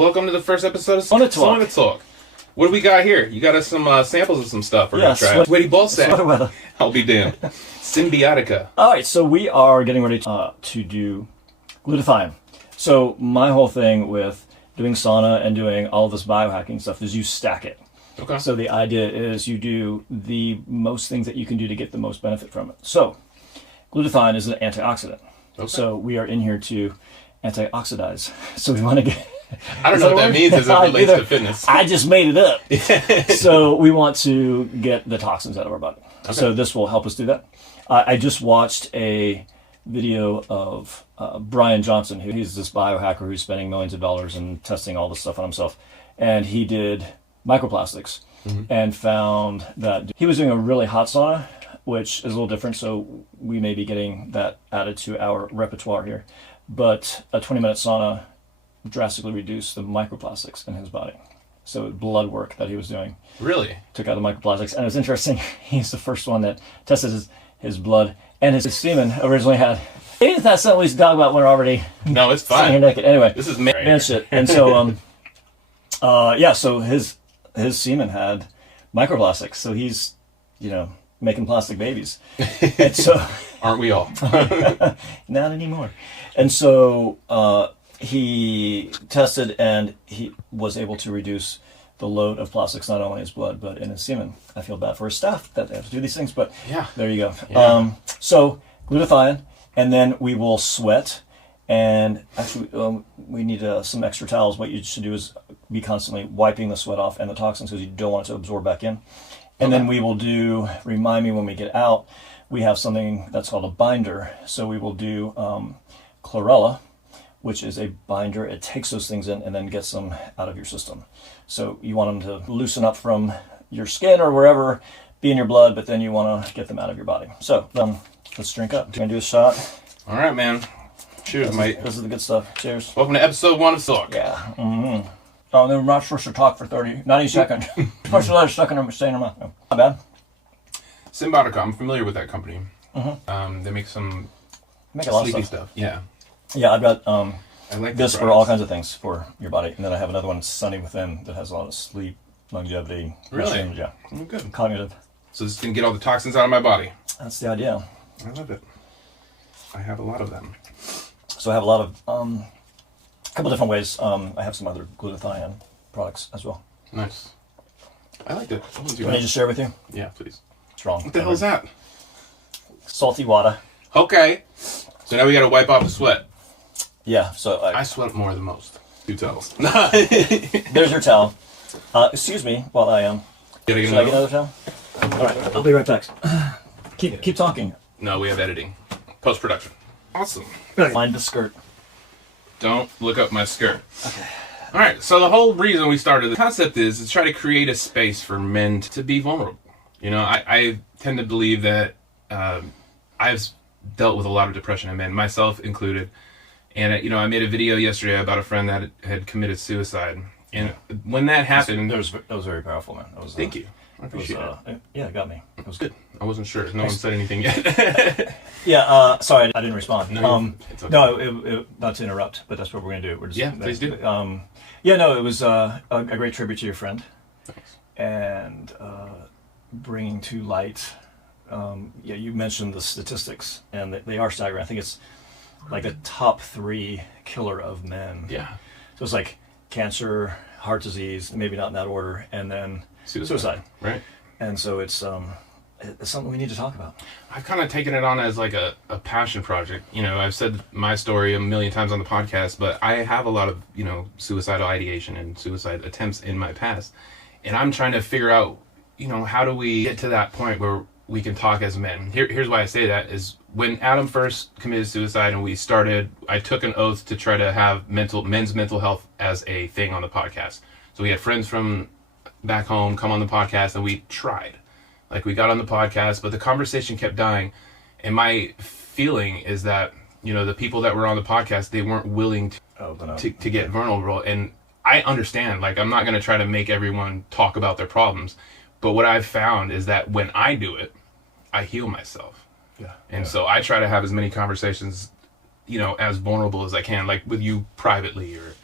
welcome to the first episode of Sauna Talk. Sauna Talk. What do we got here? You got us some samples of some stuff we're going to try. Sweaty ball sack. I'll be damned. Symbiotica. All right, so we are getting ready to do glutathione. So my whole thing with doing sauna and doing all this biohacking stuff is you stack it. Okay. So the idea is you do the most things that you can do to get the most benefit from it. So glutathione is an antioxidant. Okay. So we are in here to antioxidize. So we want to get... I don't know what that means as it relates to fitness. I just made it up. So we want to get the toxins out of our body. Okay. So this will help us do that. I just watched a video of Brian Johnson, he's this biohacker who's spending millions of dollars and testing all this stuff on himself. And he did microplastics and found that he was doing a really hot sauna, which is a little different. So we may be getting that added to our repertoire here. But a 20-minute sauna drastically reduced the microplastics in his body. So blood work that he was doing. Really? Took out the microplastics. And it was interesting, he's the first one that tested his blood. And his semen originally had... Maybe that's something we should talk about when we're already... No, it's fine. Here naked. Anyway. This is man shit. And so, so his semen had microplastics. So he's, making plastic babies. And so... Aren't we all? Not anymore. And so... he tested and he was able to reduce the load of plastics not only in his blood but in his semen. I feel bad for his staff that they have to do these things, but yeah, there you go. Yeah. So glutathione, and then we will sweat. And actually, we need some extra towels. What you should do is be constantly wiping the sweat off and the toxins because you don't want it to absorb back in. And then we will do, remind me when we get out, we have something that's called a binder. So we will do chlorella, which is a binder. It takes those things in and then gets them out of your system. So you want them to loosen up from your skin or wherever, be in your blood, but then you want to get them out of your body. So let's drink up. We're going to do a shot. All right, man. Cheers, mate. This is the good stuff. Cheers. Welcome to episode 1 of Talk. Yeah. Mm-hmm. Oh, then we're not supposed to talk for 90 seconds. We're supposed to let it stay in our mouth. No. Not bad. Symbiotica, I'm familiar with that company. Mm-hmm. They make some a lot sleepy of stuff. Yeah. Yeah, I've got I like this for all kinds of things for your body. And then I have another one, Sunny Within, that has a lot of sleep, longevity. Really? Mushrooms, yeah. Oh, good. Cognitive. So this can get all the toxins out of my body. That's the idea. I love it. I have a lot of them. So I have a lot of, a couple different ways. I have some other glutathione products as well. Nice. I like it. Can I just share with you? Yeah, please. It's wrong. What the hell is that? Salty water. Okay. So now we got to wipe off the sweat. Yeah, so I sweat more than most. 2 towels. There's your towel. Excuse me while I am. Should I get another towel? All right, I'll be right back. Keep talking. No, we have editing. Post-production. Awesome. Find the skirt. Don't look up my skirt. Okay. All right, so the whole reason we started the concept is to try to create a space for men to be vulnerable. I tend to believe that I've dealt with a lot of depression in men, myself included. And, I made a video yesterday about a friend that had committed suicide. And when that happened... That was very powerful, man. Thank you. I appreciate it. Yeah, it got me. It was good. I wasn't sure. No one said anything yet. Yeah, sorry, I didn't respond. No, it's okay. No, not to interrupt, but that's what we're going to do. We're just, please do. It was a great tribute to your friend. Thanks. And bringing to light... you mentioned the statistics, and they are staggering. I think it's like the top 3 killer of men. Yeah. So it's like cancer, heart disease, maybe not in that order, and then suicide. Right. And so it's something we need to talk about. I've kind of taken it on as like a passion project. I've said my story a million times on the podcast, but I have a lot of, suicidal ideation and suicide attempts in my past. And I'm trying to figure out, how do we get to that point where we can talk as men. Here's why I say that is when Adam first committed suicide and I took an oath to try to have men's mental health as a thing on the podcast. So we had friends from back home come on the podcast and we tried. Like we got on the podcast, but the conversation kept dying. And my feeling is that, the people that were on the podcast, they weren't willing to get vulnerable. And I understand, like I'm not going to try to make everyone talk about their problems. But what I've found is that when I do it, I heal myself. Yeah. And so I try to have as many conversations, as vulnerable as I can, like with you privately or,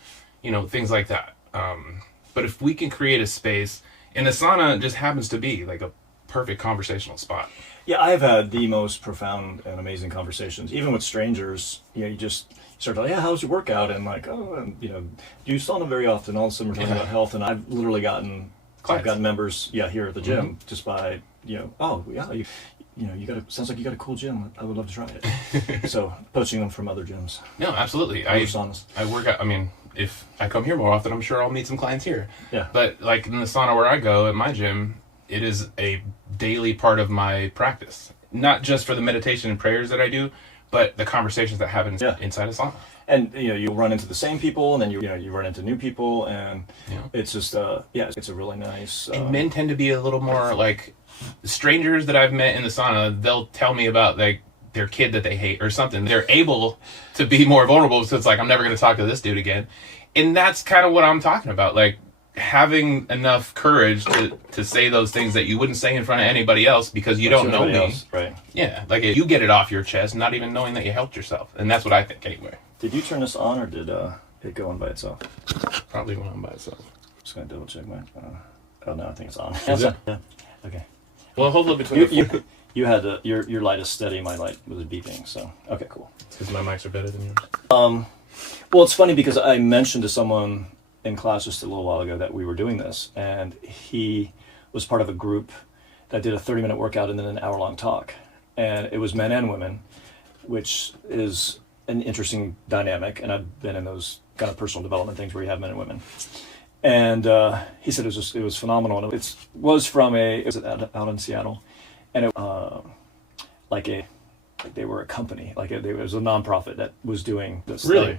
things like that. But if we can create a space, and the sauna just happens to be like a perfect conversational spot. Yeah, I've had the most profound and amazing conversations, even with strangers. You just start like, yeah, how's your workout? And like, oh, and, do you sauna very often? All of a sudden we're talking about health, and I've literally gotten members, here at the gym just by, oh yeah, you got sounds like you got a cool gym. I would love to try it. So poaching them from other gyms. No, absolutely. I work out. I mean, if I come here more often, I'm sure I'll meet some clients here. Yeah. But like in the sauna where I go at my gym, it is a daily part of my practice. Not just for the meditation and prayers that I do, but the conversations that happen inside a sauna. And you run into the same people, and then you run into new people, and it's just it's a really nice. And men tend to be a little more like strangers that I've met in the sauna. They'll tell me about like their kid that they hate or something. They're able to be more vulnerable, so it's like, I'm never going to talk to this dude again. And that's kind of what I'm talking about, like having enough courage to say those things that you wouldn't say in front of anybody else because you don't know me. Right. Yeah, like you get it off your chest, not even knowing that you helped yourself. And that's what I think anyway. Did you turn this on, or did it go on by itself? Probably went on by itself. Just going to double check mine. Oh no, I think it's on. Is it? Yeah. Okay. Well, hold it between you had your light is steady, my light was beeping, so okay, cool. Because my mics are better than yours. Well, it's funny because I mentioned to someone in class just a little while ago that we were doing this, and he was part of a group that did a 30-minute workout and then an hour-long talk, and it was men and women, which is an interesting dynamic, and I've been in those kind of personal development things where you have men and women. And he said it was phenomenal, and it was out in Seattle, and it they were a company, it was a nonprofit that was doing this. Really?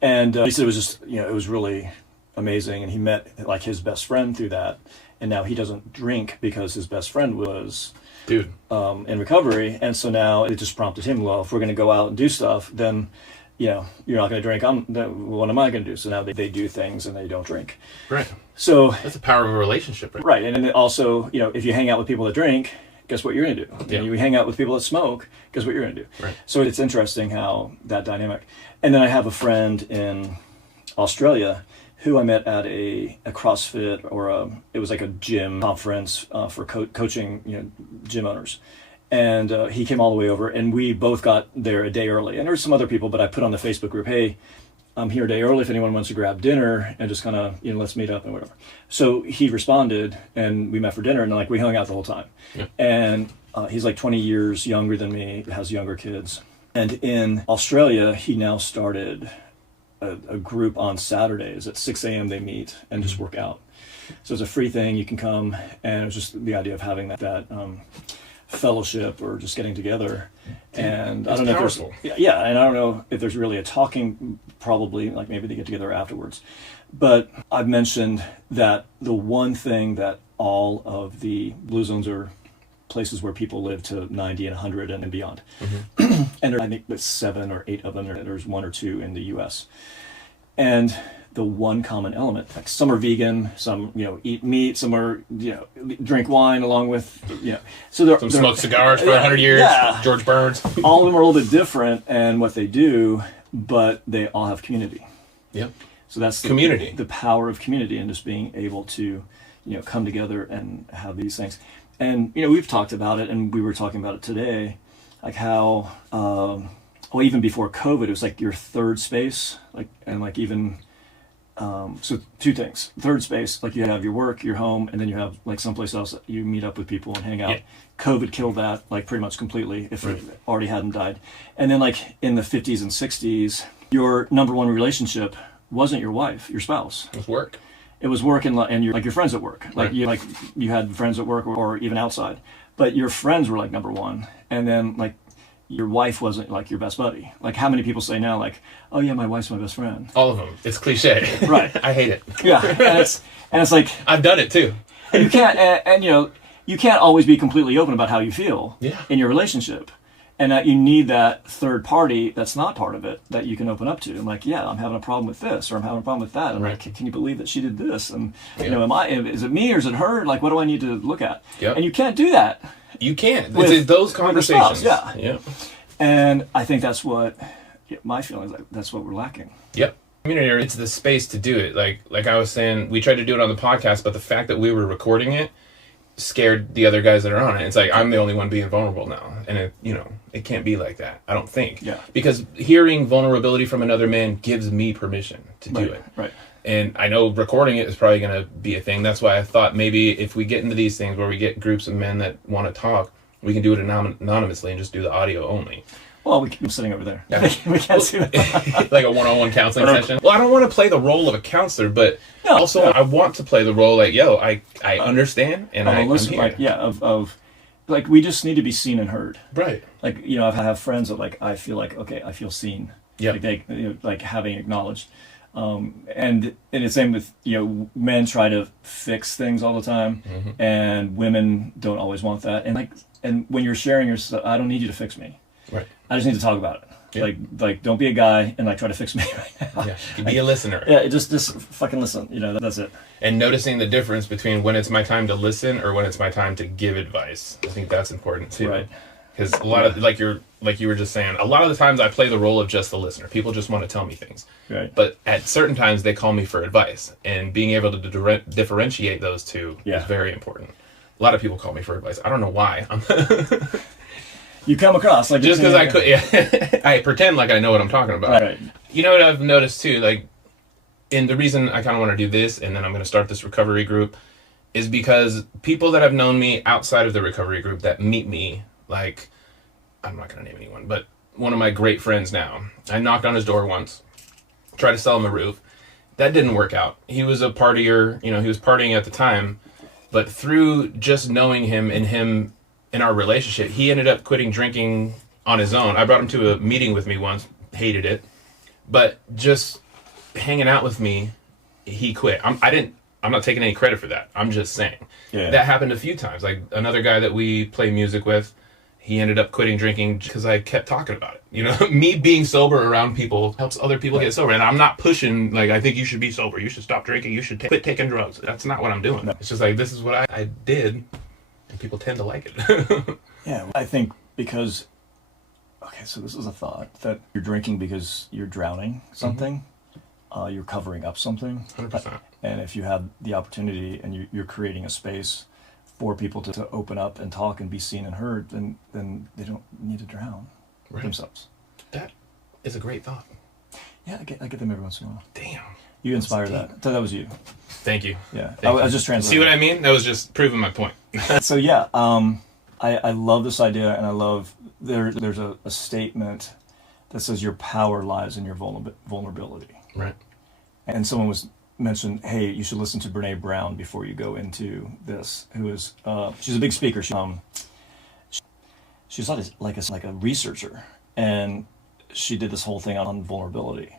And he said it was just, it was really amazing, and he met like his best friend through that, and now he doesn't drink because his best friend was in recovery, and so now it just prompted him, well, if we're going to go out and do stuff, then you're not going to drink, what am I going to do? So now they do things and they don't drink. Right. So that's the power of a relationship, right? Right. And then also, if you hang out with people that drink, guess what you're going to do? Yeah. You hang out with people that smoke, guess what you're going to do? Right. So it's interesting how that dynamic. And then I have a friend in Australia who I met at a CrossFit it was like a gym conference for coaching, gym owners. And he came all the way over, and we both got there a day early. And there were some other people, but I put on the Facebook group, hey, I'm here a day early if anyone wants to grab dinner and just kind of, let's meet up and whatever. So he responded, and we met for dinner, and we hung out the whole time. Yeah. And he's like 20 years younger than me, has younger kids. And in Australia, he now started a group on Saturdays at 6 a.m. they meet and just work out. So it's a free thing, you can come, and it was just the idea of having that fellowship or just getting together. And I don't know powerful. And I don't know if there's really a talking, probably, like maybe they get together afterwards. But I've mentioned that the one thing that all of the blue zones are places where people live to 90 and 100 and beyond. Mm-hmm. And I think there's 7 or 8 of them. There's 1 or 2 in the U.S. And the one common element, like some are vegan, some eat meat, some are drink wine along with So they're smoke cigars for 100 years. Yeah. George Burns. All of them are a little bit different and what they do, but they all have community. Yep. So that's community. The power of community and just being able to come together and have these things. And we've talked about it, and we were talking about it today, like how even before COVID, it was like your third space, so 2 things. Third space, like you have your work, your home, and then you have like someplace else that you meet up with people and hang out. Yeah. COVID killed that like pretty much completely if it already hadn't died. And then like in the 50s and 60s, your number one relationship wasn't your wife, your spouse. It was work. It was work and your friends at work. Like you had friends at work or even outside. But your friends were like number one. And then like your wife wasn't like your best buddy. Like how many people say now like, oh yeah, my wife's my best friend. All of them. It's cliche. Right. I hate it. Yeah. And it's like I've done it too. And you can't and you can't always be completely open about how you feel in your relationship. And that you need that third party that's not part of it that you can open up to. I'm like, yeah, I'm having a problem with this, or I'm having a problem with that. And like, can you believe that she did this? And is it me or is it her? Like, what do I need to look at? Yep. And you can't do that. You can't. It's those conversations. Yeah. And I think that's what my feeling is. Like, that's what we're lacking. Yep. Community, it's the space to do it. Like I was saying, we tried to do it on the podcast, but the fact that we were recording it scared the other guys that are on it. It's like, I'm the only one being vulnerable now. And it can't be like that, I don't think. Yeah. Because hearing vulnerability from another man gives me permission to do it. Right. And I know recording it is probably going to be a thing. That's why I thought maybe if we get into these things where we get groups of men that want to talk, we can do it anonymously and just do the audio only. Well, we keep sitting over there. Yeah. We can't see that. Like a one-on-one counseling session. Well, I don't want to play the role of a counselor, but I want to play the role like, I understand and I'm here. Like, we just need to be seen and heard. Right. Like, I have friends that, like, I feel like, okay, I feel seen. Yeah. Like, they, like having acknowledged. And it's same with, men try to fix things all the time, and women don't always want that. And when you're sharing your stuff, I don't need you to fix me. Right. I just need to talk about it. Yeah. Like don't be a guy and like try to fix me right now. Yeah. Be a listener. Yeah, just fucking listen. That's it. And noticing the difference between when it's my time to listen or when it's my time to give advice. I think that's important too. Right. Because a lot of like you were just saying, a lot of the times I play the role of just the listener. People just want to tell me things. Right. But at certain times they call me for advice, and being able to differentiate those two is very important. A lot of people call me for advice. I don't know why. You come across like just because I could. Yeah, I pretend like I know what I'm talking about. Right. You know what I've noticed too, like, and the reason I kind of want to do this, and then I'm going to start this recovery group, is because people that have known me outside of the recovery group that meet me, like, I'm not going to name anyone, but one of my great friends now, I knocked on his door once, tried to sell him a roof. That didn't work out. He was a partier, he was partying at the time, but through just knowing him and him in our relationship, he ended up quitting drinking on his own. I brought him to a meeting with me once, hated it, but just hanging out with me, he quit. I'm not taking any credit for that. I'm just saying. Yeah. That happened a few times. Like another guy that we play music with, he ended up quitting drinking because I kept talking about it. Me being sober around people helps other people get sober. And I'm not pushing, like, I think you should be sober. You should stop drinking. You should quit taking drugs. That's not what I'm doing. It's just like, this is what I did. And people tend to like it. Yeah, I think because, so this is a thought, that you're drinking because you're drowning something, you're covering up something. 100%. And if you have the opportunity and you're creating a space for people to open up and talk and be seen and heard, then they don't need to drown themselves. That is a great thought. Yeah, I get them every once in a while. Damn. You inspired that. That was you. Thank you. Yeah. I was just translating. See what I mean? That was just proving my point. So yeah, I love this idea, and I love there's a statement that says your power lies in your vulnerability. Right. And someone mentioned, hey, you should listen to Brene Brown before you go into this. Who is she's a big speaker. She's like a researcher, and she did this whole thing on vulnerability.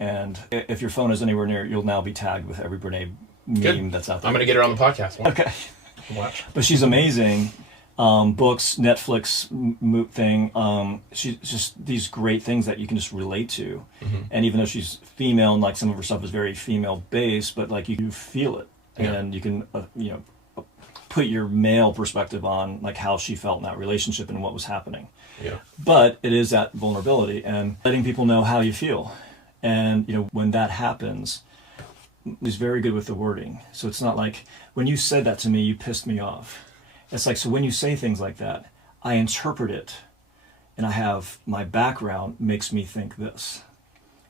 And if your phone is anywhere near it, you'll now be tagged with every Brene meme that's out there. I'm going to get her on the podcast. Okay. Watch. But she's amazing. Books, Netflix thing. She's just these great things that you can just relate to. And even though she's female and like some of her stuff is very female based, but like you feel it, and you can put your male perspective on like how she felt in that relationship and what was happening. Yeah. But it is that vulnerability and letting people know how you feel. And when that happens, he's very good with the wording. So it's not like, when you said that to me, you pissed me off. It's like, so when you say things like that, I interpret it, and I have my background makes me think this.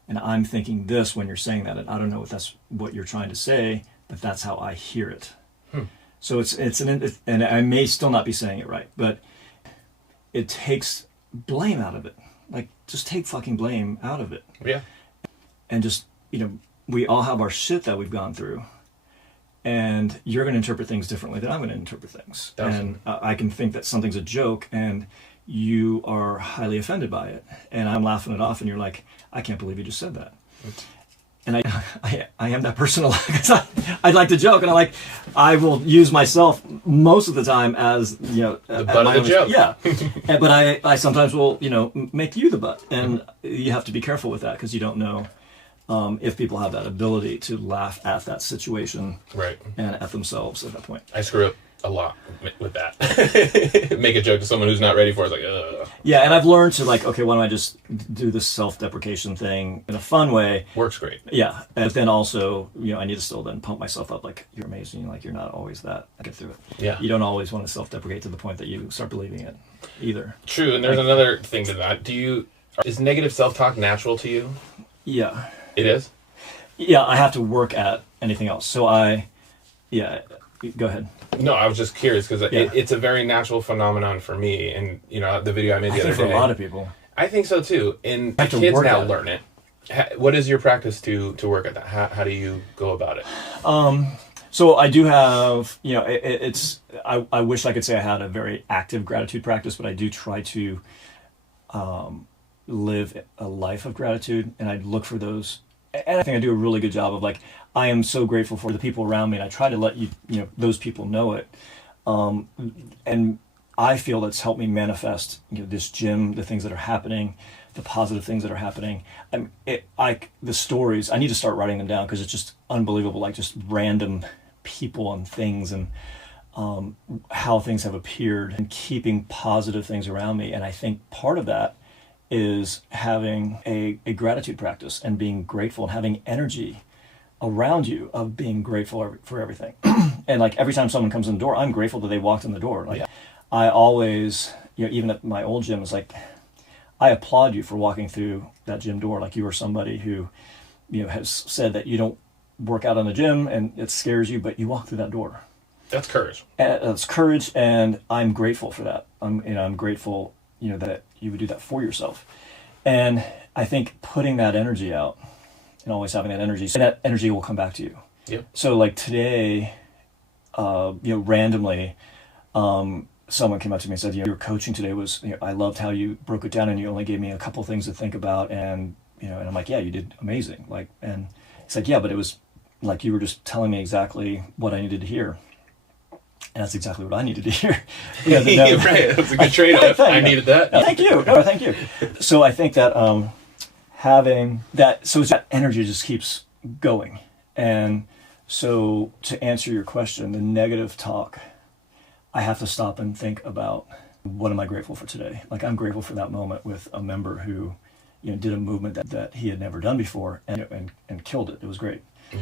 And I'm thinking this when you're saying that, and I don't know if that's what you're trying to say, but that's how I hear it. So and I may still not be saying it right, but it takes blame out of it. Like, just take fucking blame out of it. Yeah. And just, we all have our shit that we've gone through, and you're going to interpret things differently than I'm going to interpret things. And I can think that something's a joke and you are highly offended by it, and I'm laughing it off, and you're like, I can't believe you just said that. And I am that person. I like to joke, and I will use myself most of the time as the butt of the joke. Yeah, but I sometimes will make you the butt, and you have to be careful with that because you don't know. If people have that ability to laugh at that situation, right, and at themselves at that point. I screw up a lot with that. Make a joke to someone who's not ready for it. It's like, ugh. Yeah, and I've learned to like, okay, why don't I just do this self-deprecation thing in a fun way? Works great. Yeah, and then also, I need to still then pump myself up. Like, you're amazing. Like, you're not always that. I get through it. Yeah. You don't always want to self-deprecate to the point that you start believing it either. True, and there's another thing to that. Is negative self-talk natural to you? Yeah. It is? Yeah, I have to work at anything else. So go ahead. No, I was just curious because it's a very natural phenomenon for me. And, the video I made the other day. For a lot of people. I think so too. And the kids now learn it. What is your practice to work at that? How do you go about it? So I do have, I wish I could say I had a very active gratitude practice, but I do try to live a life of gratitude, and I look for those. And I think I do a really good job of like, I am so grateful for the people around me, and I try to let those people know it. And I feel that's helped me manifest, this gym, the things that are happening, the positive things that are happening. The stories, I need to start writing them down because it's just unbelievable, like just random people and things and how things have appeared and keeping positive things around me. And I think part of that is having a gratitude practice and being grateful and having energy around you of being grateful for everything. And like every time someone comes in the door, I'm grateful that they walked in the door. Like I always, even at my old gym, it's like, I applaud you for walking through that gym door. Like you are somebody who, has said that you don't work out in the gym and it scares you, but you walk through that door. That's courage. And that's courage, and I'm grateful for that. I'm grateful, that you would do that for yourself. And I think putting that energy out and always having that energy, so that energy will come back to you. Yep. So like today, randomly, someone came up to me and said, your coaching today was, I loved how you broke it down and you only gave me a couple things to think about. And, and I'm like, yeah, you did amazing. Like, and it's like, yeah, but it was like, you were just telling me exactly what I needed to hear. And that's exactly what I needed to hear. Right. That's a good trade-off. I needed that. Thank you. No, thank you. So I think that having that, so that energy just keeps going. And so to answer your question, the negative talk, I have to stop and think about what am I grateful for today? Like I'm grateful for that moment with a member who, did a movement that he had never done before and killed it. It was great. Yeah.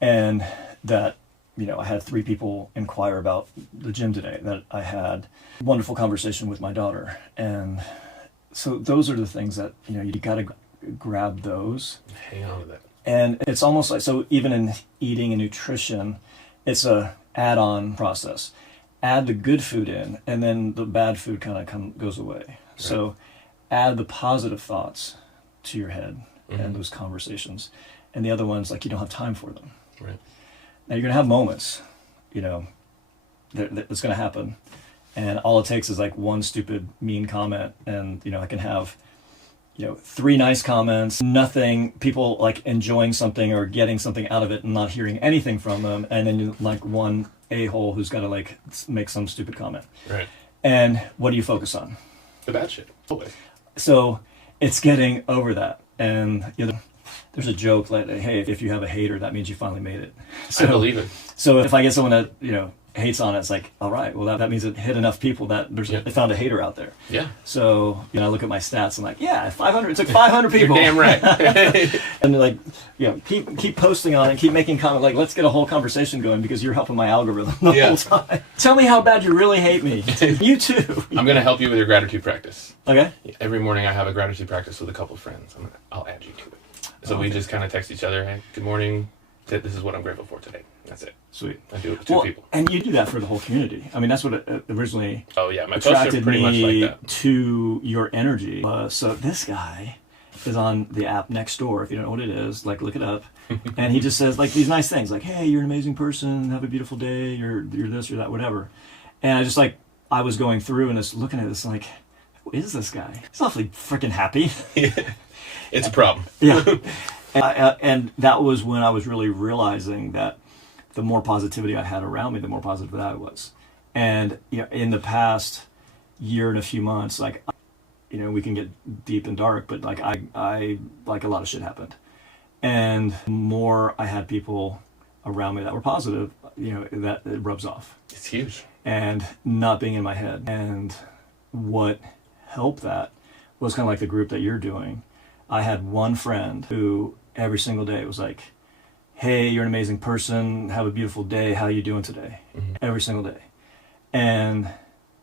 And that, I had 3 people inquire about the gym today, that I had a wonderful conversation with my daughter. And so those are the things that, you got to grab those. Hang on to that. And it's almost like, so even in eating and nutrition, it's a add-on process. Add the good food in, and then the bad food kind of goes away. Right. So add the positive thoughts to your head and those conversations. And the other ones, like you don't have time for them. Right. Now you're going to have moments, that's going to happen. And all it takes is like one stupid mean comment. And, I can have, 3 nice comments, nothing, people like enjoying something or getting something out of it and not hearing anything from them. And then like one a-hole who's got to like make some stupid comment. Right. And what do you focus on? The bad shit. Always. So it's getting over that. And, there's a joke like, hey, if you have a hater, that means you finally made it. So, I believe it. So if I get someone that, hates on it, it's like, all right, well, that means it hit enough people that they found a hater out there. Yeah. So, I look at my stats, I'm like, yeah, 500, it took 500 people. You're damn right. And they're like, keep posting on it, keep making comments, like, let's get a whole conversation going because you're helping my algorithm the whole time. Tell me how bad you really hate me. You too. I'm going to help you with your gratitude practice. Okay. Every morning I have a gratitude practice with a couple of friends. I'll add you to it. So we just kind of text each other, hey, good morning, this is what I'm grateful for today. That's it. Sweet. I do it with 2 people. And you do that for the whole community. I mean, that's what originally my attracted pretty much me like that. To your energy. So this guy is on the app next door. If you don't know what it is, like look it up. And he just says like these nice things like, hey, you're an amazing person. Have a beautiful day. You're this or that, whatever. And I just like, I was going through and just looking at this like, who is this guy? He's awfully freaking happy. It's a problem. Yeah. And that was when I was really realizing that the more positivity I had around me, the more positive that I was. And in the past year and a few months, like, we can get deep and dark, but like I like a lot of shit happened. And the more I had people around me that were positive, that it rubs off. It's huge. And not being in my head. And what helped that was kind of like the group that you're doing. I had one friend who every single day was like, hey, you're an amazing person, have a beautiful day, how are you doing today? Mm-hmm. Every single day. And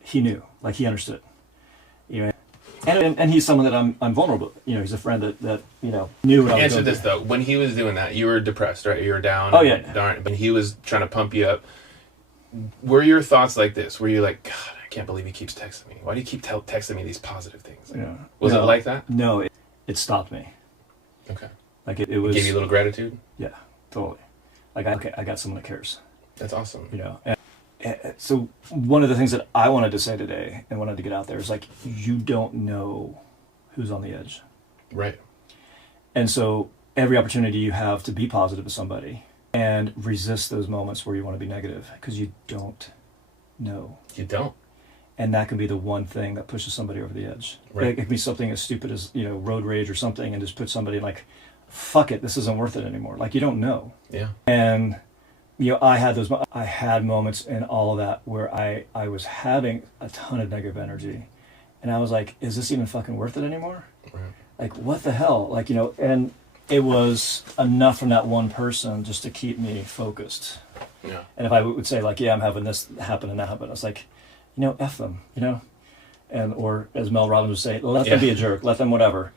he knew, like he understood. And he's someone that I'm vulnerable. He's a friend that knew what I was Answer going this through. though. When he was doing that, you were depressed, right? You were down. Oh yeah. Darn. But he was trying to pump you up. Were your thoughts like this? Were you like, God, I can't believe he keeps texting me. Why do you keep texting me these positive things? Yeah. Was it like that? No, it stopped me. Okay. Like it was. Gave you a little gratitude? Yeah, totally. Like, I got someone that cares. That's awesome. And so one of the things that I wanted to say today and wanted to get out there is like, you don't know who's on the edge. Right. And so every opportunity you have to be positive to somebody and resist those moments where you want to be negative, because you don't know. You don't. And that can be the one thing that pushes somebody over the edge. Right. It can be something as stupid as, road rage or something, and just put somebody like, fuck it, this isn't worth it anymore. Like, you don't know. Yeah. And, I had moments in all of that where I was having a ton of negative energy. And I was like, is this even fucking worth it anymore? Right. Like, what the hell? Like, and it was enough from that one person just to keep me focused. Yeah. And if I would say like, yeah, I'm having this happen and that happen, it's like, F them, and, or as Mel Robbins would say, let them be a jerk, let them whatever.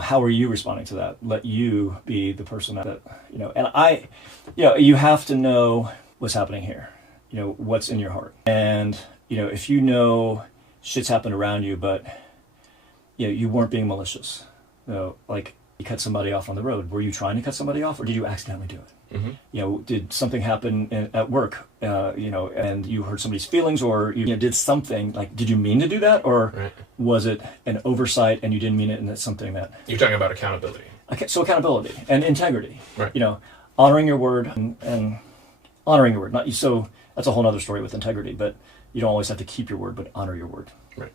How are you responding to that? Let you be the person that, and you have to know what's happening here, what's in your heart. And, if shit's happened around you, but, you weren't being malicious, like you cut somebody off on the road. Were you trying to cut somebody off, or did you accidentally do it? Mm-hmm. Did something happen at work, and you hurt somebody's feelings, or you did something, like, did you mean to do that, or right. was it an oversight and you didn't mean it, and it's something that... You're talking about accountability. Okay, so accountability and integrity. Right. Honoring your word and honoring your word. So that's a whole other story with integrity, but you don't always have to keep your word, but honor your word. Right.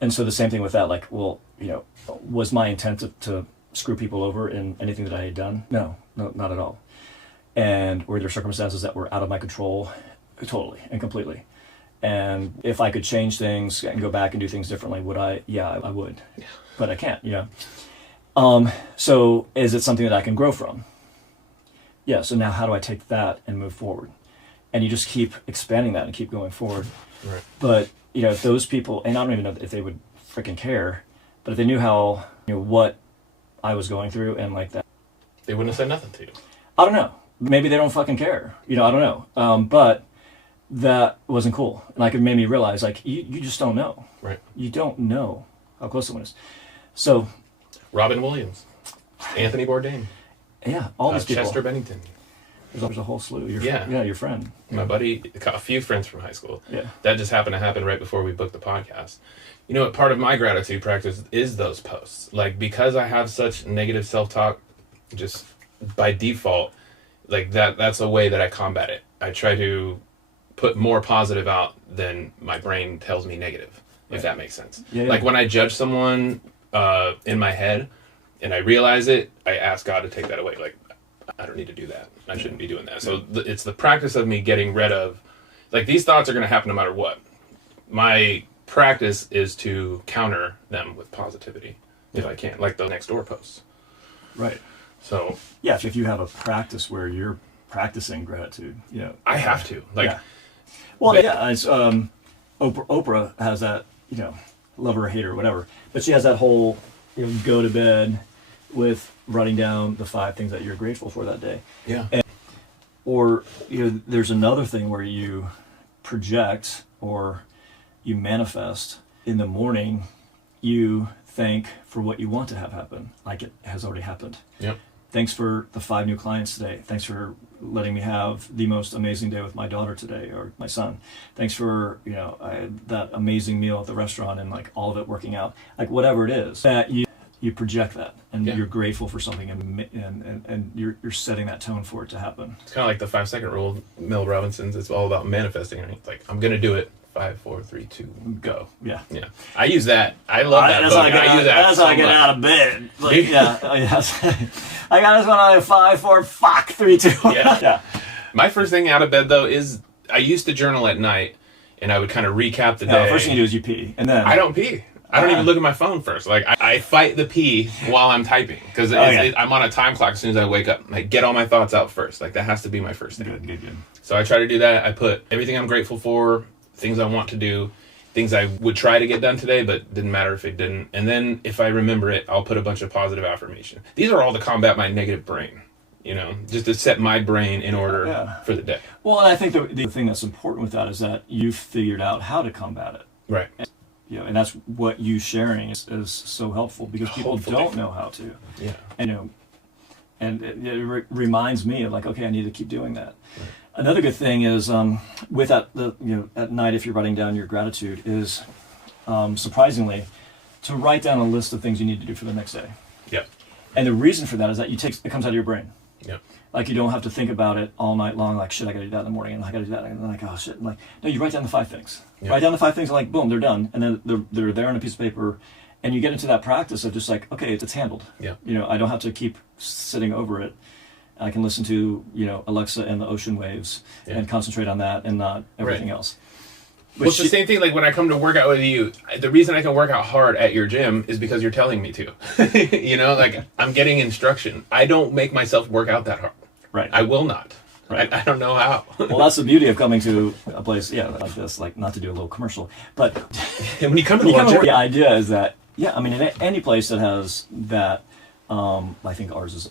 And so the same thing with that, like, well, was my intent to screw people over in anything that I had done? No, not at all. And were there circumstances that were out of my control? Totally and completely. And if I could change things and go back and do things differently, would I? Yeah, I would. Yeah. But I can't, So is it something that I can grow from? Yeah, so now how do I take that and move forward? And you just keep expanding that and keep going forward. Right. But, if those people, and I don't even know if they would freaking care, but if they knew how, what I was going through and like that. They wouldn't have said nothing to you. I don't know. Maybe they don't fucking care. I don't know. But that wasn't cool. And like, it made me realize, like, you just don't know. Right. You don't know how close someone is. So. Robin Williams. Anthony Bourdain. Yeah, all these people. Chester Bennington. There's a whole slew. Your friend. My buddy, a few friends from high school. Yeah. That just happened to happen right before we booked the podcast. What part of my gratitude practice is those posts. Like, because I have such negative self-talk, just by default, like that's a way that I combat it. I try to put more positive out than my brain tells me negative, if that makes sense. Yeah. Like when I judge someone in my head and I realize it, I ask God to take that away. Like, I don't need to do that. I shouldn't be doing that. So it's the practice of me getting rid of, like, these thoughts are going to happen no matter what. My practice is to counter them with positivity if I can, like the next door posts. Right. So yeah, if you have a practice where you're practicing gratitude, I have to, like. Yeah. Well, it's Oprah has that, love her or hate her or whatever, but she has that whole go to bed with writing down the 5 things that you're grateful for that day. Yeah. Or there's another thing where you project or you manifest in the morning. You thank for what you want to have happen, like it has already happened. Yep. Thanks for the 5 new clients today. Thanks for letting me have the most amazing day with my daughter today, or my son. Thanks for that amazing meal at the restaurant, and like all of it working out. Like whatever it is, that you project that, and you're grateful for something, and you're setting that tone for it to happen. It's kind of like the 5-second rule, Mel Robinson's. It's all about manifesting. Right? It's like, I'm gonna do it. 5, 4, 3, 2, go. Yeah. I use that. I love that. That's book. That's how I get out of bed. Like, I got this one on 5, 4, fuck, 3, 2. Yeah. Yeah. My first thing out of bed though is I used to journal at night, and I would kind of recap the day. First thing you do is you pee, and then I don't pee. I don't even look at my phone first. Like I fight the pee while I'm typing because I'm on a time clock as soon as I wake up. Like get all my thoughts out first. Like that has to be my first thing. Good. So I try to do that. I put everything I'm grateful for, things I want to do, things I would try to get done today, but didn't matter if it didn't. And then if I remember it, I'll put a bunch of positive affirmation. These are all to combat my negative brain. You know, just to set my brain in order for the day. Well, and I think the thing that's important with that is that you've figured out how to combat it. Right. And that's what you sharing is so helpful because people don't know how to. Yeah. And it reminds me of like, okay, I need to keep doing that. Right. Another good thing is with that, at night if you're writing down your gratitude is surprisingly to write down a list of things you need to do for the next day. Yeah. And the reason for that is that it comes out of your brain. Yeah. Like you don't have to think about it all night long. Like shit, I got to do that in the morning, and I got to do that, and then like oh shit, and like no, you write down the 5 things. Yeah. Write down the 5 things, and like boom, they're done, and then they're there on a piece of paper, and you get into that practice of just like okay, it's handled. Yeah. I don't have to keep sitting over it. I can listen to Alexa and the ocean waves and concentrate on that and not everything else. Well, it's the same thing like when I come to work out with you, the reason I can work out hard at your gym is because you're telling me to. Like I'm getting instruction. I don't make myself work out that hard. Right. I will not. Right. I don't know how. Well, that's the beauty of coming to a place, like this, like not to do a little commercial, but when you come to work, the idea is that, in any place that has that, I think ours is,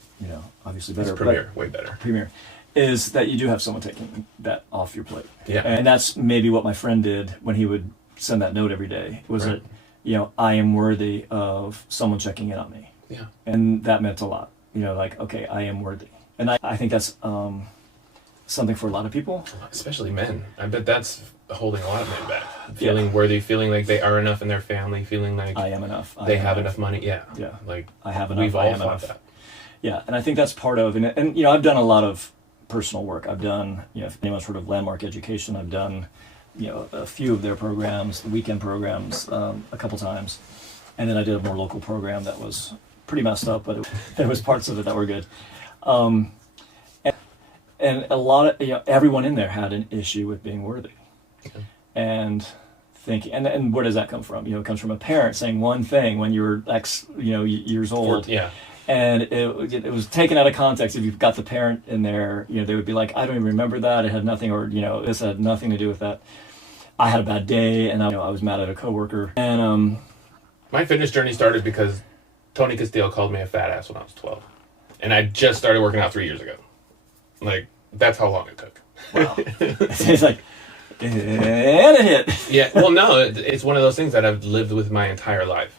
obviously better. It's premier, way better. Premier. Is that you do have someone taking that off your plate. Yeah. And that's maybe what my friend did when he would send that note every day, was that, I am worthy of someone checking in on me. Yeah. And that meant a lot. Like, okay, I am worthy. And I think that's something for a lot of people. Especially men. I bet that's holding a lot of men back. Feeling worthy, feeling like they are enough in their family, feeling like I am enough. They have enough money. Yeah. Yeah. Like I have enough. We've all thought that. Yeah. And I think that's part of, and I've done a lot of personal work. I've done, if anyone's heard of Landmark Education, I've done, a few of their programs, the weekend programs, a couple times. And then I did a more local program that was pretty messed up, but there was parts of it that were good. And a lot of, everyone in there had an issue with being worthy. Okay. And thinking, and where does that come from? It comes from a parent saying one thing when you were years old. Yeah. And it was taken out of context. If you've got the parent in there, they would be like, I don't even remember that. It had nothing, or, this had nothing to do with that. I had a bad day, and I was mad at a coworker. And my fitness journey started because Tony Castillo called me a fat ass when I was 12. And I just started working out 3 years ago. Like, that's how long it took. Wow. It's like, and it hit. Yeah, well, no, it's one of those things that I've lived with my entire life.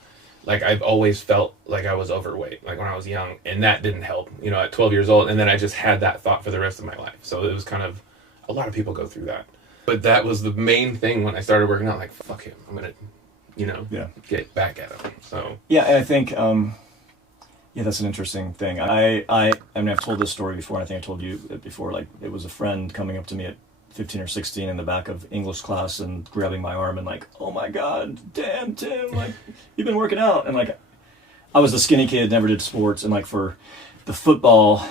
Like, I've always felt like I was overweight, like when I was young, and that didn't help, at 12 years old, and then I just had that thought for the rest of my life. So it was kind of, a lot of people go through that. But that was the main thing when I started working out, like, fuck him, I'm going to, get back at him, so. Yeah, and I think, that's an interesting thing. I've told this story before, and I think I told you it before, like, it was a friend coming up to me at 15 or 16 in the back of English class and grabbing my arm and like, oh my God, damn Tim, like you've been working out. And like, I was a skinny kid, never did sports. And like for the football,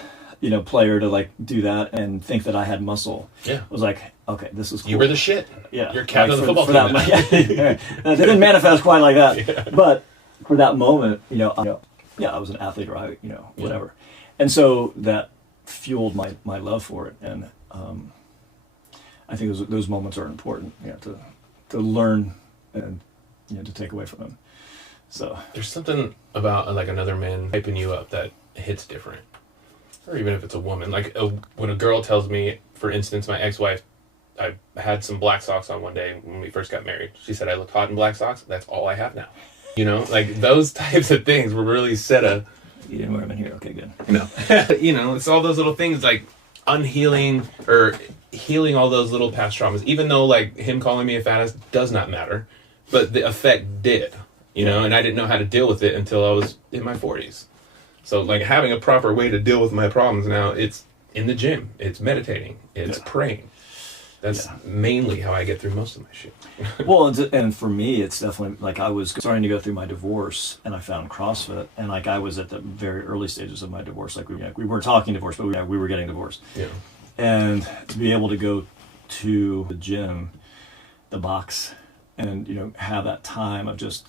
player to like do that and think that I had muscle. Yeah. Was like, okay, this is cool. You were the shit. Yeah. You're captain of the football team. It didn't manifest quite like that. Yeah. But for that moment, I was an athlete or whatever. And so that fueled my love for it. And, I think those moments are important, to learn and to take away from them. So there's something about like another man hyping you up that hits different, or even if it's a woman. Like when a girl tells me, for instance, my ex-wife, I had some black socks on one day when we first got married. She said I looked hot in black socks. That's all I have now. Like those types of things were really set a. You didn't wear them in here. Okay, good. It's all those little things like unhealing or healing all those little past traumas, even though like him calling me a fat ass does not matter, but the effect did, and I didn't know how to deal with it until I was in my 40s. So like having a proper way to deal with my problems now, it's in the gym, it's meditating, it's praying. That's mainly how I get through most of my shit. Well, and for me, it's definitely like I was starting to go through my divorce, and I found CrossFit, and like I was at the very early stages of my divorce. Like we weren't talking divorce, but we were getting divorced. Yeah. And to be able to go to the gym, the box, and have that time of just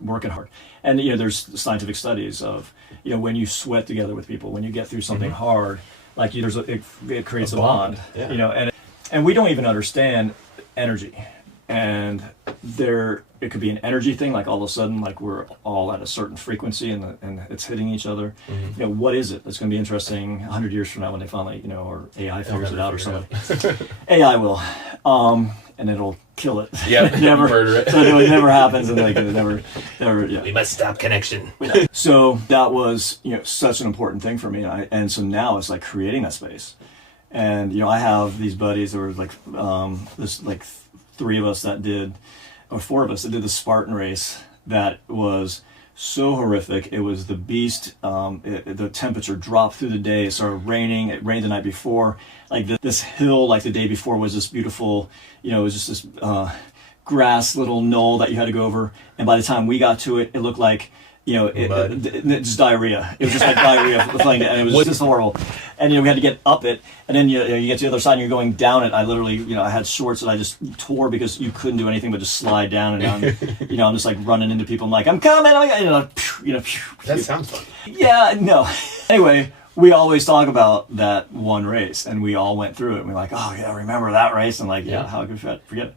working hard. And there's scientific studies of when you sweat together with people, when you get through something hard, like it creates a bond. Yeah. And we don't even understand energy. And it could be an energy thing, like all of a sudden, like we're all at a certain frequency and it's hitting each other. What is it? It's going to be interesting 100 years from now when they finally, or AI figures it out or something. AI will, and it'll kill it. Yeah, never murder it. So it never happens, and like it never. Yeah. We must stop connection. So that was such an important thing for me, and so now it's like creating that space. And I have these buddies. There were like this like 3 of us that did, or 4 of us that did the Spartan race. That was so horrific. It was the beast. The temperature dropped through the day. It started raining. It rained the night before. Like this hill, like the day before, was this beautiful. It was just this grass little knoll that you had to go over. And by the time we got to it, it looked like it's diarrhea. It was just like diarrhea playing it, and it was just horrible. And we had to get up it, and then you get to the other side, and you're going down it. I literally, I had shorts that I just tore because you couldn't do anything but just slide down and down. I'm just like running into people. I'm like, I'm coming. That sounds fun. Yeah, no. Anyway, we always talk about that one race, and we all went through it. And we're like, oh yeah, remember that race? And like, yeah, how could I forget it?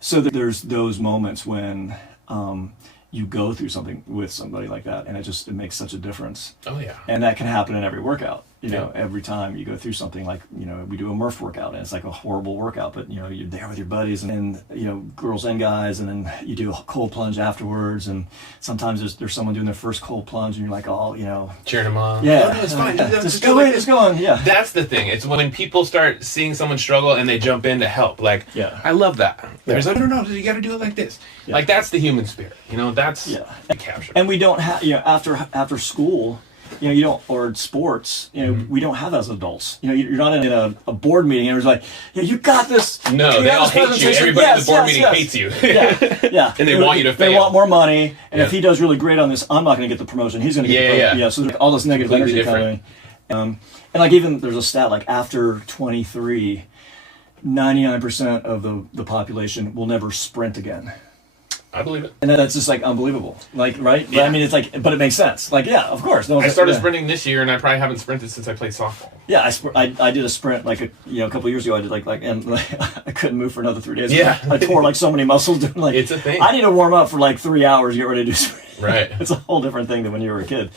So there's those moments when you go through something with somebody like that, and it makes such a difference. Oh yeah. And that can happen in every workout. Every time you go through something, like we do a Murph workout, and it's like a horrible workout, but you're there with your buddies, and girls and guys, and then you do a cold plunge afterwards, and sometimes there's someone doing their first cold plunge, and you're like, cheering them on. Yeah, oh, no, it's fine. Just go in, just go on. Yeah, that's the thing. It's when people start seeing someone struggle and they jump in to help. Like, I love that. There's like, no, you got to do it like this. Yeah. Like that's the human spirit. That's capture. And we don't have after school. You don't, or sports, we don't have as adults. You're not in a board meeting and it's like, you got this. No, they all hate you. Everybody in the board meeting hates you. Yeah. And they want you to fail. They want more money, and if he does really great on this, I'm not going to get the promotion. He's going to get the promotion. Yeah, so there's all this negative energy coming. And like even there's a stat, like after 23, 99% of the population will never sprint again. I believe it. And that's just like unbelievable. Like, right? Yeah. I mean, it's like, but it makes sense. Like, yeah, of course. No, I started sprinting this year, and I probably haven't sprinted since I played softball. Yeah, I did a sprint like a couple of years ago. I did and I couldn't move for another 3 days. Yeah, I tore like so many muscles doing like. It's a thing. I need to warm up for like 3 hours to get ready to do sprint. Right. It's a whole different thing than when you were a kid.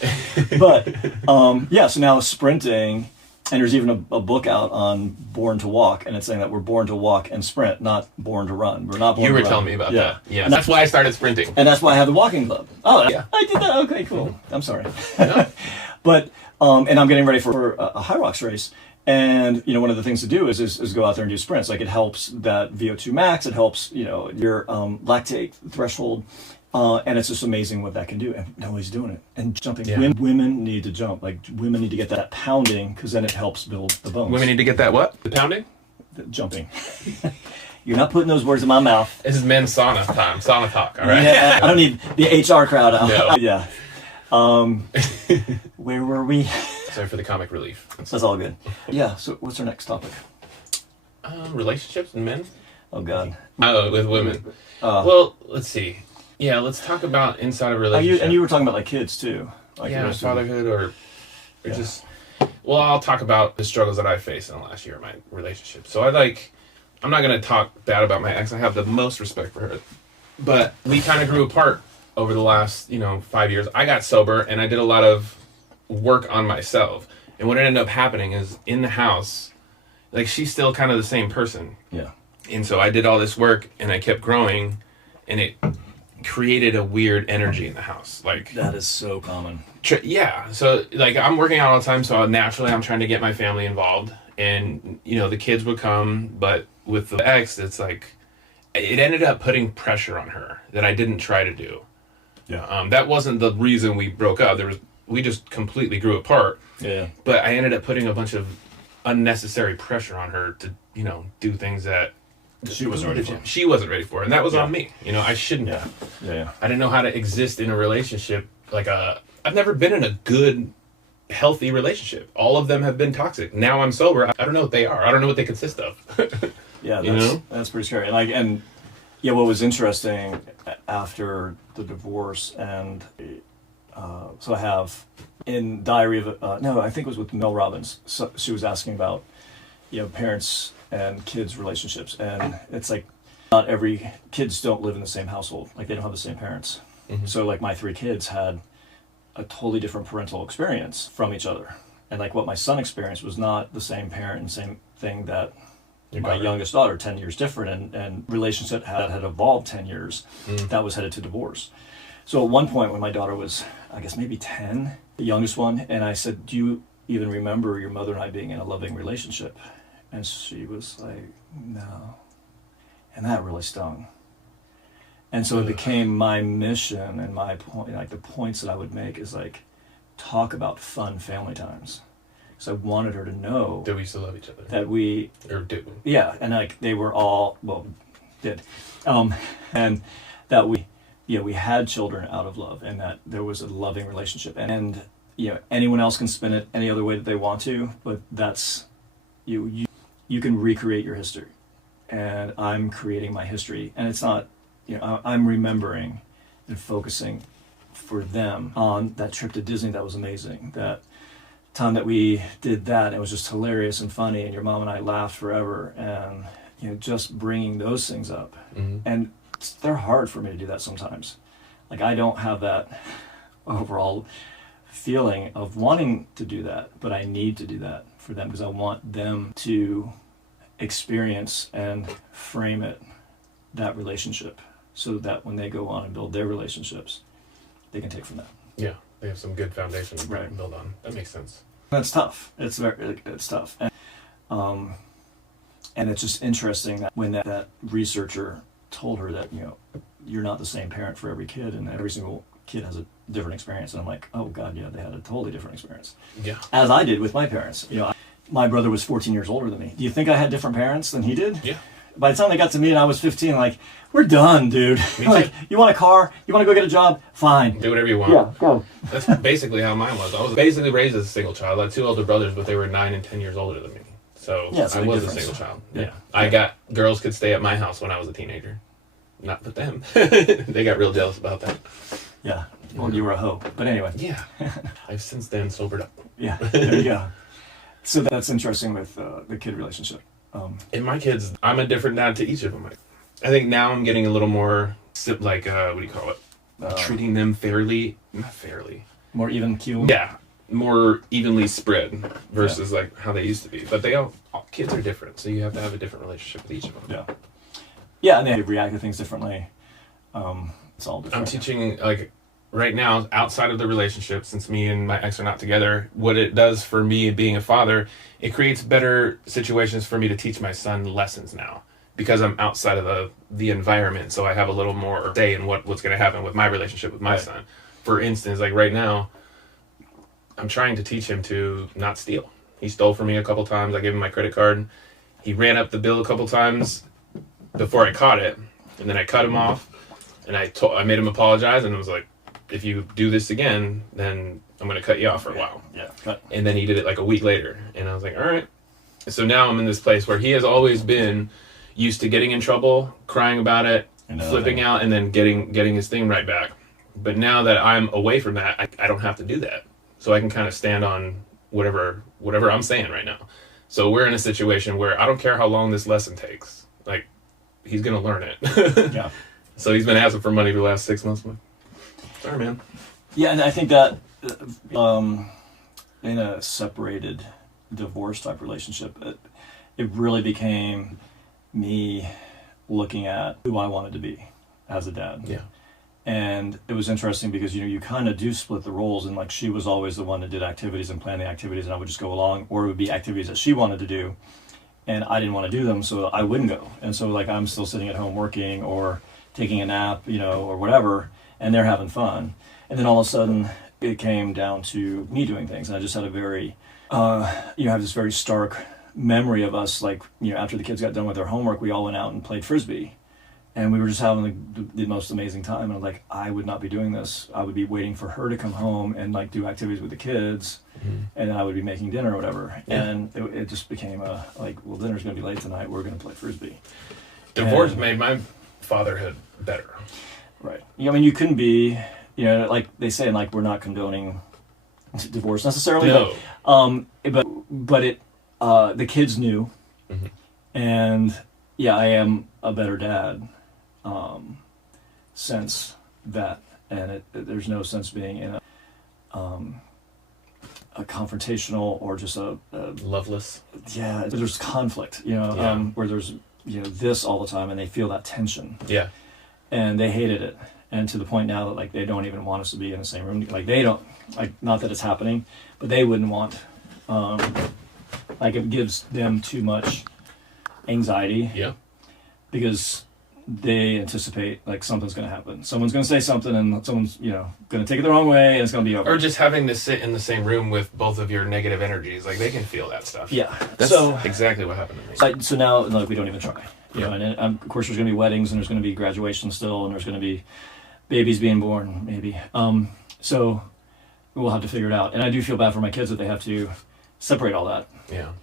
But so now sprinting. And there's even a book out on Born to Walk, and it's saying that we're born to walk and sprint, not born to run. We're not born to run. You were telling me about that. Yeah, that's why I started sprinting. And that's why I have the walking club. Oh, yeah. I did that. Okay, cool. I'm sorry. No. But, and I'm getting ready for a High Rocks race. And, one of the things to do is go out there and do sprints. Like it helps that VO2 max. It helps, your lactate threshold. And it's just amazing what that can do. And nobody's doing it. And jumping. Yeah. Women need to jump. Like women need to get that pounding because then it helps build the bones. Women need to get that what? The pounding? The jumping. You're not putting those words in my mouth. This is men's sauna time. Sauna talk, all right? Yeah, I don't need the HR crowd out. No. Yeah. Where were we? Sorry for the comic relief. That's all good. Yeah, so what's our next topic? Relationships and men? Oh, God. Oh, with women. Well, let's see. Yeah, let's talk about inside a relationship. And you were talking about like kids too. Like fatherhood or just... Well, I'll talk about the struggles that I faced in the last year of my relationship. So I'm not going to talk bad about my ex. I have the most respect for her. But we kind of grew apart over the last, 5 years. I got sober and I did a lot of work on myself. And what ended up happening is in the house, like she's still kind of the same person. Yeah. And so I did all this work and I kept growing and it created a weird energy in the house. Like that is so common. Yeah. So like I'm working out all the time. So naturally I'm trying to get my family involved and, the kids would come, but with the ex, it's like, it ended up putting pressure on her that I didn't try to do. Yeah. That wasn't the reason we broke up. We just completely grew apart. Yeah. But I ended up putting a bunch of unnecessary pressure on her to, do things that she wasn't ready for. She wasn't ready for, and that was on me. I shouldn't have. Yeah. I didn't know how to exist in a relationship. I've never been in a good healthy relationship. All of them have been toxic. Now I'm sober. I don't know what they are. I don't know what they consist of. Yeah, You know? that's pretty scary. And yeah, what was interesting after the divorce, and so I have in Diary of no, I think it was with Mel Robbins. So she was asking about parents and kids relationships, and it's like not every kids don't live in the same household. Like they don't have the same parents. Mm-hmm. So like my 3 kids had a totally different parental experience from each other, and like what my son experienced was not the same parent and same thing that my youngest daughter, 10 years different, and relationship had evolved 10 years, that was headed to divorce. So at one point when my daughter was, I guess maybe 10, the youngest one, and I said, do you even remember your mother and I being in a loving relationship? And she was like, no. And that really stung. And so it became my mission and my point, like the points that I would make is like, talk about fun family times. So I wanted her to know that we still love each other. That we... Or did we? Yeah, and like they were all, well, did. And that we had children out of love, and that there was a loving relationship. And anyone else can spin it any other way that they want to, but that's, you can recreate your history. And I'm creating my history. And it's not, I'm remembering and focusing for them on that trip to Disney that was amazing. That time that we did that, it was just hilarious and funny, and your mom and I laughed forever, and just bringing those things up. Mm-hmm. And they're hard for me to do that sometimes. Like I don't have that overall feeling of wanting to do that, but I need to do that for them because I want them to experience and frame that relationship, so that when they go on and build their relationships, they can take from that. Yeah, they have some good foundation to Right. build on. That makes sense. That's tough. It's tough. And it's just interesting that when that researcher told her that, you're not the same parent for every kid, and every single kid has a different experience. And I'm like, oh God, yeah, they had a totally different experience. Yeah. As I did with my parents. My brother was 14 years older than me. Do you think I had different parents than he did? Yeah. By the time they got to me and I was 15, like, we're done, dude. Like, you want a car? You want to go get a job? Fine. Do whatever you want. Yeah, go. That's basically how mine was. I was basically raised as a single child. I had 2 older brothers, but they were 9 and 10 years older than me. So Yeah, it's a I big was difference. a single child. Yeah. Yeah. I got girls could stay at my house when I was a teenager. Not with them. They got real jealous about that. Yeah. Well, you were a hoe. But anyway. Yeah. I've since then sobered up. Yeah, there you go. So that's interesting with the kid relationship. And my kids, I'm a different dad to each of them. I think now I'm getting a little more, like, what do you call it? Treating them fairly. Not fairly. More even keel. Yeah. More evenly spread versus like how they used to be. But all kids are different, so you have to have a different relationship with each of them. Yeah. Yeah, and they react to things differently. It's all different. I'm teaching, like, right now, outside of the relationship, since me and my ex are not together, what it does for me being a father, it creates better situations for me to teach my son lessons now. Because I'm outside of the environment, so I have a little more say in what's going to happen with my relationship with my son. For instance, like right now, I'm trying to teach him to not steal. He stole from me a couple times. I gave him my credit card. He ran up the bill a couple times before I caught it, and then I cut him off, and I made him apologize, and I was like, if you do this again, then I'm going to cut you off for a while. Yeah, cut. And then he did it like a week later, and I was like, all right. So now I'm in this place where he has always been used to getting in trouble, crying about it, flipping out, and then getting his thing right back. But now that I'm away from that, I don't have to do that. So I can kind of stand on whatever I'm saying right now. So we're in a situation where I don't care how long this lesson takes. Like, he's going to learn it. Yeah. So he's been asking for money for the last 6 months. Sorry, man. Yeah, and I think that in a separated divorce type relationship, it really became me looking at who I wanted to be as a dad. Yeah. And it was interesting because, you kind of do split the roles, and like she was always the one that did activities and planned the activities, and I would just go along, or it would be activities that she wanted to do and I didn't want to do them, so I wouldn't go. And so like I'm still sitting at home working or taking a nap, or whatever, and they're having fun. And then all of a sudden it came down to me doing things, and I just had a very have this very stark memory of us, like, after the kids got done with their homework, we all went out and played Frisbee. And we were just having the most amazing time. And I'm like, I would not be doing this. I would be waiting for her to come home and like do activities with the kids, and then I would be making dinner or whatever. Yeah. And it just became like, well, dinner's gonna be late tonight. We're gonna play frisbee. Divorce made my fatherhood better. Right. I mean, you couldn't be, like they say, and like we're not condoning divorce necessarily. No. But it, the kids knew, and yeah, I am a better dad. Since that, and there's no sense being in a confrontational or just a loveless. Yeah, there's conflict, where there's this all the time, and they feel that tension. Yeah, and they hated it, and to the point now that like they don't even want us to be in the same room. Like they don't, like, not that it's happening, but they wouldn't want. Like it gives them too much anxiety. Yeah, because they anticipate like something's going to happen. Someone's going to say something, and someone's going to take it the wrong way, and it's going to be over. Or just having to sit in the same room with both of your negative energies, like they can feel that stuff. Yeah, that's exactly what happened to me. So now, like, we don't even try. And of course, there's going to be weddings, and there's going to be graduation still, and there's going to be babies being born, maybe. So we'll have to figure it out. And I do feel bad for my kids that they have to separate all that. Yeah.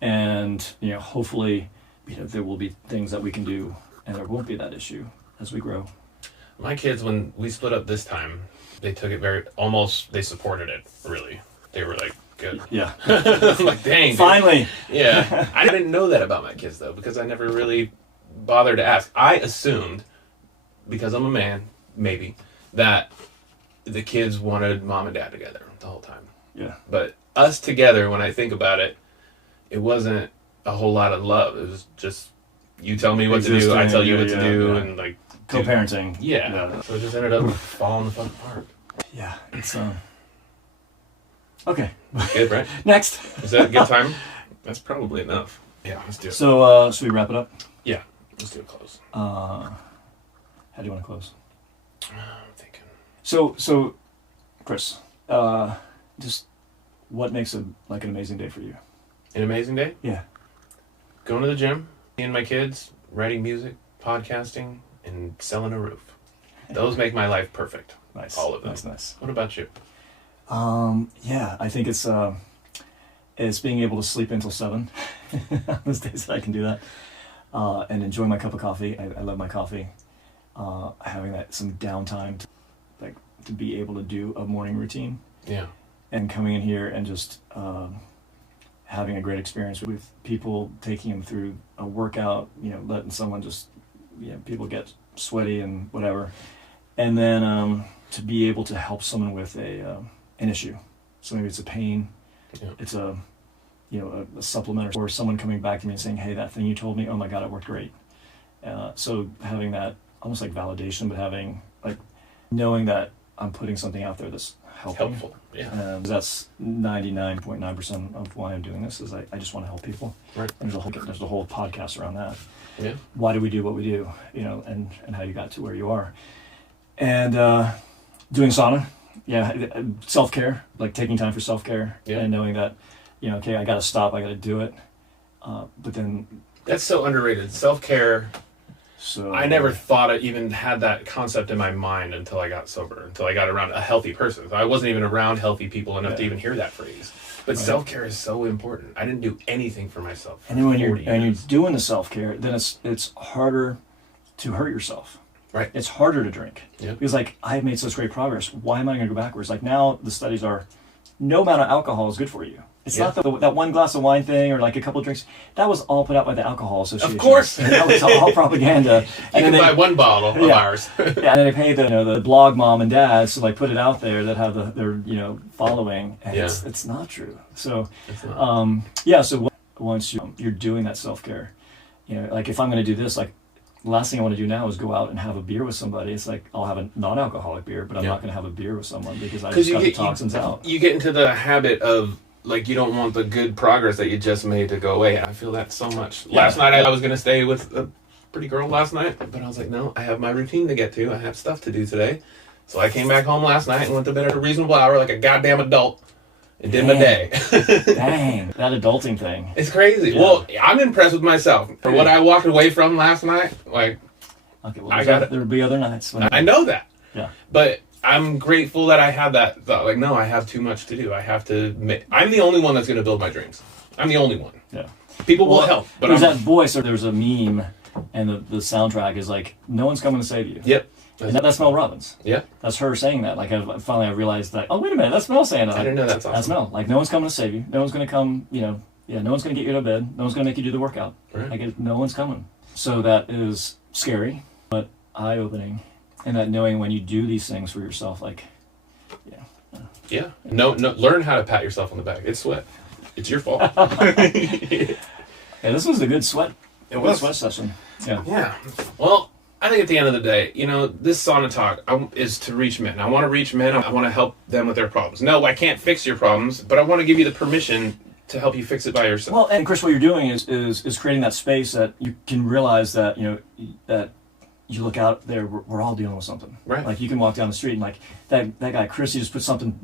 And hopefully, there will be things that we can do, and there won't be that issue as we grow. My kids, when we split up this time, they took it they supported it, really. They were like, good. Yeah. Like, dang. Finally. Dude. Yeah. I didn't know that about my kids, though, because I never really bothered to ask. I assumed, because I'm a man, maybe, that the kids wanted mom and dad together the whole time. Yeah. But us together, when I think about it, it wasn't a whole lot of love. It was just, you tell me what to do, I tell you what to do, and like co-parenting. Yeah. So it just ended up falling the fuck apart. Yeah, it's okay. Good, right? Next. Is that a good time? That's probably enough. Yeah, let's do it. So, should we wrap it up? Yeah, let's do a close. How do you want to close? I'm thinking. So, Chris, just what makes an amazing day for you? An amazing day? Yeah. Going to the gym, seeing my kids, writing music, podcasting, and selling a roof. Those make my life perfect. Nice. All of them. Nice. What about you? Yeah, I think it's being able to sleep until 7 on those days that I can do that, and enjoy my cup of coffee. I love my coffee. Having some downtime to be able to do a morning routine. Yeah. And coming in here and just having a great experience with people, taking them through a workout, letting someone just, people get sweaty and whatever. And then to be able to help someone with an issue. So maybe it's a pain, it's a supplement, or someone coming back to me and saying, hey, that thing you told me, oh my God, it worked great. So having that almost like validation, but having knowing that I'm putting something out there that's helpful. Yeah. And that's 99.9% of why I'm doing this is I just want to help people. Right. And there's a whole podcast around that. Yeah. Why do we do what we do? And how you got to where you are. And doing sauna. Yeah. Self-care, taking time for self-care, and knowing that, okay, I got to stop. I got to do it. But then that's so underrated. Self-care. So I never thought I even had that concept in my mind until I got sober, until I got around a healthy person. So I wasn't even around healthy people enough to even hear that phrase. But self-care is so important. I didn't do anything for myself. And then when you're doing the self-care, then it's harder to hurt yourself. Right. It's harder to drink. Yeah. Because I have made such great progress. Why am I going to go backwards? Now the studies are, no amount of alcohol is good for you. It's not that one glass of wine thing or a couple of drinks. That was all put out by the Alcohol Association. Of course. That was all propaganda. You can buy one bottle of ours. And then they pay the blog mom and dads to put it out there that have their following. And it's not true. So, so once you're doing that self-care, if I'm going to do this, the last thing I want to do now is go out and have a beer with somebody. It's I'll have a non-alcoholic beer, but I'm not going to have a beer with someone because I just got the toxins out. You get into the habit of, you don't want the good progress that you just made to go away. I feel that so much. Yeah. Last night I was going to stay with a pretty girl last night, but I was like, no, I have my routine to get to. I have stuff to do today. So I came back home last night and went to bed at a reasonable hour like a goddamn adult and did my day. Dang, that adulting thing. It's crazy. Yeah. Well, I'm impressed with myself. For what I walked away from last night, Okay, well, I got it. There would be other nights. I know that. Yeah. But I'm grateful that I had that thought. Like, no, I have too much to do. I have to. I'm the only one that's going to build my dreams. I'm the only one. Yeah. People will help. But there's that voice, or there's a meme, and the soundtrack is like, no one's coming to save you. Yep. And that's Mel Robbins. Yeah. That's her saying that. Like, finally I realized that, oh, wait a minute, that's Mel saying that. I didn't know that's awesome. That's Mel. Like, no one's coming to save you. No one's going to come, no one's going to get you out of bed. No one's going to make you do the workout. Right. Like, no one's coming. So that is scary, but eye-opening. And that knowing when you do these things for yourself, like, Yeah. No, learn how to pat yourself on the back. It's sweat. It's your fault. Yeah, this was a good sweat. It was. Sweat session. Yeah. Yeah. Well, I think at the end of the day, this Sauna Talk is to reach men. I want to reach men. I want to help them with their problems. No, I can't fix your problems, but I want to give you the permission to help you fix it by yourself. Well, and Chris, what you're doing is creating that space that you can realize that, that you look out there, we're all dealing with something. Right. Like, you can walk down the street and, like, that guy Chris, he just put something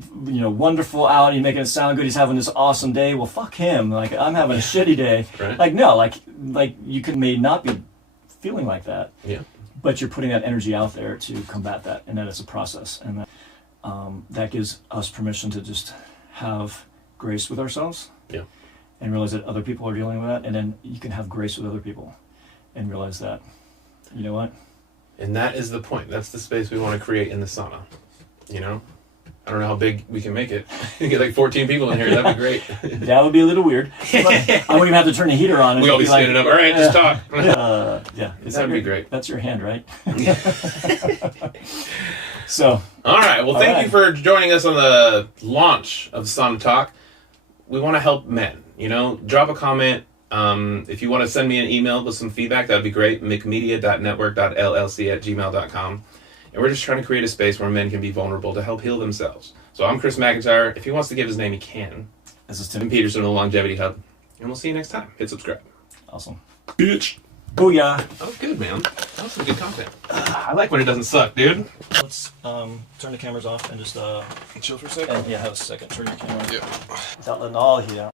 wonderful out, he's making it sound good, he's having this awesome day. Well, fuck him. Like, I'm having a shitty day. Right. Like, no, like you may not be feeling like that. Yeah. But you're putting that energy out there to combat that, and that it's a process, and that gives us permission to just have grace with ourselves. Yeah. And realize that other people are dealing with that, and then you can have grace with other people, and realize that, you know what? And that is the point. That's the space we want to create in the sauna. I don't know how big we can make it. You get like 14 people in here. That'd be great. That would be a little weird. I wouldn't even have to turn the heater on. We all be standing up. All right, just talk. Yeah. That'd be great. That's your hand, right? So. All right. Well, thank you for joining us on the launch of Sauna Talk. We want to help men. Drop a comment. If you want to send me an email with some feedback, that'd be great. mcmedia.network.llc@gmail.com. And we're just trying to create a space where men can be vulnerable to help heal themselves. So I'm Chris McIntyre. If he wants to give his name, he can. This is Tim Pederson of the LNGVTY Hub. And we'll see you next time. Hit subscribe. Awesome. Bitch. Booyah. That was good, man. That was some good content. I like when it doesn't suck, dude. Let's turn the cameras off and just Chill for a second. have a second. Turn your camera. Yeah. Without letting all the heat out.